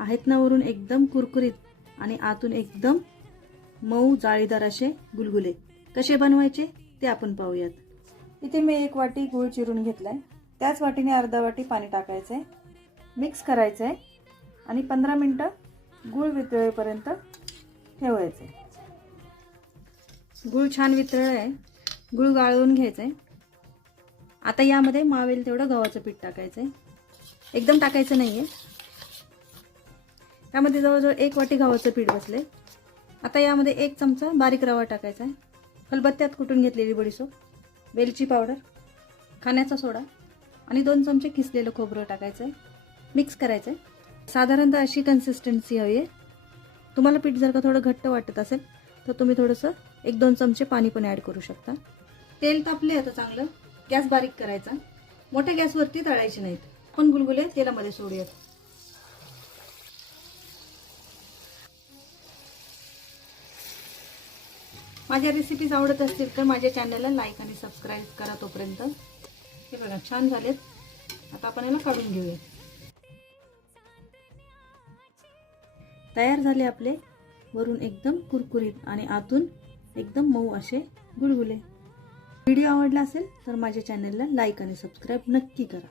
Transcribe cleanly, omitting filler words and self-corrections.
आहेत ना वरून एकदम कुरकुरीत आणि आतून एकदम मऊ जाळीदार असे गुलगुले कसे बनवायचे ते आपण पाहूयात। इथे मी 1 वाटी गूळ चिरून घेतलाय, त्याच वाटीने अर्धा वाटी पाणी टाकायचंय, मिक्स करायचंय आणि 15 मिनिटं गूळ वितळेपर्यंत ठेवायचंय। गूळ छान वितळलाय, गूळ गाळून घ्यायचंय। आता यामध्ये मावेल तेवढं गव्हाचं पीठ टाकायचंय, एकदम टाकायचं नाहीये। यामध्ये जवळजवळ 1 वाटी गव्हाचं पीठ बसले। आता यामध्ये 1 चमचा बारीक रवा टाकायचा आहे, खलबत्त्यात कुटून घेतलेली बडीशोप, वेलची पावडर, खाण्याचा सोडा आणि 2 चमचे किसलेलं खोबरं टाकायचं आहे, मिक्स करायचं आहे। साधारणतः अशी कन्सिस्टन्सी हवी आहे। तुम्हाला पीठ जर का थोडं घट्ट वाटत असेल तर तुम्ही थोडंसं 1-2 चमचे पाणी पण ॲड करू शकता। तेल तापले आता चांगलं, गॅस बारीक करायचा, मोठ्या गॅसवरती तळायचे नाहीत। आपण गुलगुले तेलामध्ये सोडूयात। माझ्या रेसिपीज आवडत असतील तर माझ्या चॅनलला लाईक आणि सबस्क्राईब करा। तोपर्यंत हे बघा छान झालेत। आता आपण याला काढून घेऊया। तयार झाले आपले वरून एकदम कुरकुरीत आणि आतून एकदम मऊ असे गुलगुले। व्हिडिओ आवडला असेल तर माझ्या चॅनलला लाईक आणि सबस्क्राईब नक्की करा।